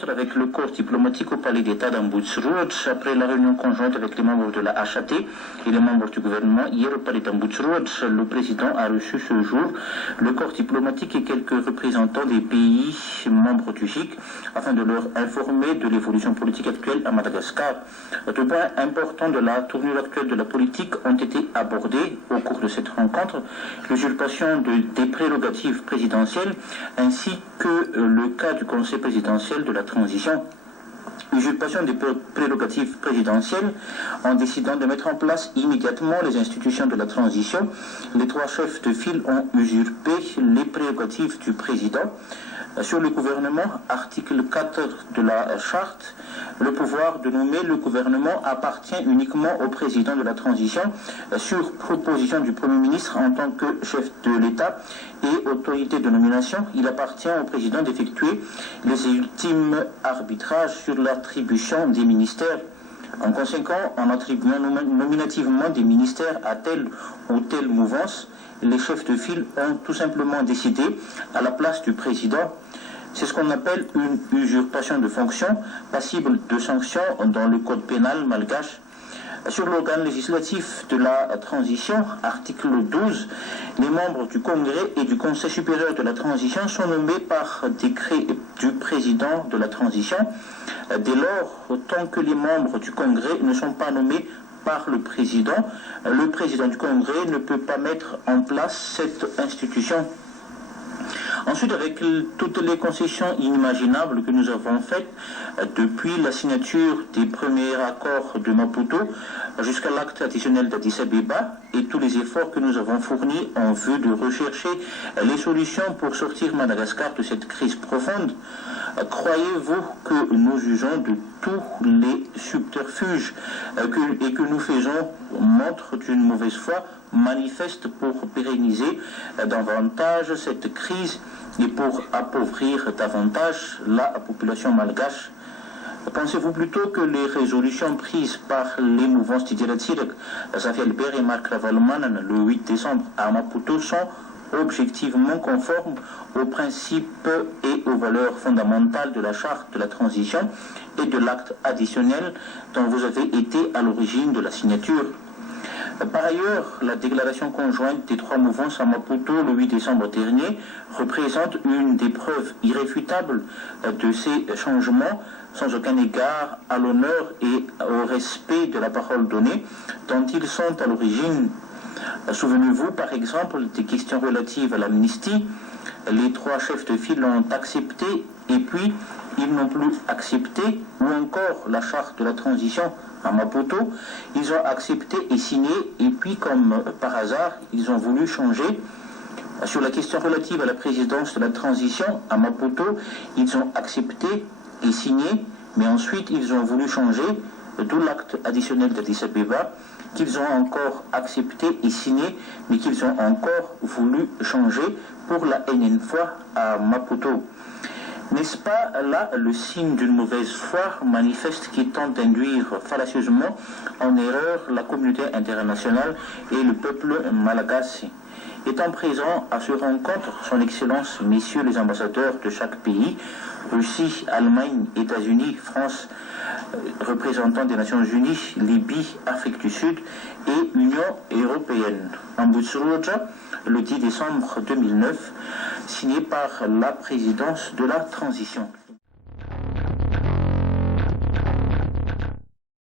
rencontre avec le corps diplomatique au palais d'État d'Amboutserouad après la réunion conjointe avec les membres de la HAT et les membres du gouvernement. Hier au palais d'Amboutserouad, le président a reçu ce jour le corps diplomatique et quelques représentants des pays membres du GIC afin de leur informer de l'évolution politique actuelle à Madagascar. Deux points importants de la tournure actuelle de la politique ont été abordés au cours de cette rencontre: l'usurpation des prérogatives présidentielles ainsi que le cas du Conseil présidentiel de la transition. Usurpation des prérogatives présidentielles en décidant de mettre en place immédiatement les institutions de la transition. Les trois chefs de file ont usurpé les prérogatives du président. Sur le gouvernement, article 4 de la charte, le pouvoir de nommer le gouvernement appartient uniquement au président de la transition sur proposition du Premier ministre en tant que chef de l'État et autorité de nomination. Il appartient au président d'effectuer les ultimes arbitrages sur l'attribution des ministères. En conséquent, en attribuant nominativement des ministères à telle ou telle mouvance, les chefs de file ont tout simplement décidé à la place du président. C'est ce qu'on appelle une usurpation de fonction, passible de sanctions dans le code pénal malgache. Sur l'organe législatif de la transition, article 12, les membres du Congrès et du Conseil supérieur de la transition sont nommés par décret du président de la transition. Dès lors, tant que les membres du Congrès ne sont pas nommés par le président du Congrès ne peut pas mettre en place cette institution. Ensuite, avec toutes les concessions inimaginables que nous avons faites depuis la signature des premiers accords de Maputo jusqu'à l'acte additionnel d'Addis Abeba et tous les efforts que nous avons fournis en vue de rechercher les solutions pour sortir Madagascar de cette crise profonde, croyez-vous que nous jugeons de tous les subterfuges et que nous faisons montre d'une mauvaise foi manifeste pour pérenniser davantage cette crise et pour appauvrir davantage la population malgache? Pensez-vous plutôt que les résolutions prises par les mouvances Didier Tsirek, Zafi Albert et Marc Ravalman le 8 décembre à Maputo sont objectivement conformes aux principes et aux valeurs fondamentales de la charte de la transition et de l'acte additionnel dont vous avez été à l'origine de la signature? Par ailleurs, la déclaration conjointe des trois mouvances à Maputo le 8 décembre dernier représente une des preuves irréfutables de ces changements, sans aucun égard à l'honneur et au respect de la parole donnée dont ils sont à l'origine. Souvenez-vous par exemple des questions relatives à l'amnistie. Les trois chefs de file l'ont accepté et puis ils n'ont plus accepté, ou encore la charte de la transition à Maputo, ils ont accepté et signé et puis comme par hasard ils ont voulu changer. Sur la question relative à la présidence de la transition à Maputo, ils ont accepté et signé, mais ensuite ils ont voulu changer, d'où l'acte additionnel d'Addis Abeba, qu'ils ont encore accepté et signé, mais qu'ils ont encore voulu changer pour la énième fois à Maputo. N'est-ce pas là le signe d'une mauvaise foi manifeste qui tente d'induire fallacieusement en erreur la communauté internationale et le peuple malagasy? Étant présent à ce rencontre, son Excellence, messieurs les ambassadeurs de chaque pays, Russie, Allemagne, États-Unis, France, représentants des Nations Unies, Libye, Afrique du Sud et Union européenne. Amboutserouad, le 10 décembre 2009, signé par la présidence de la transition.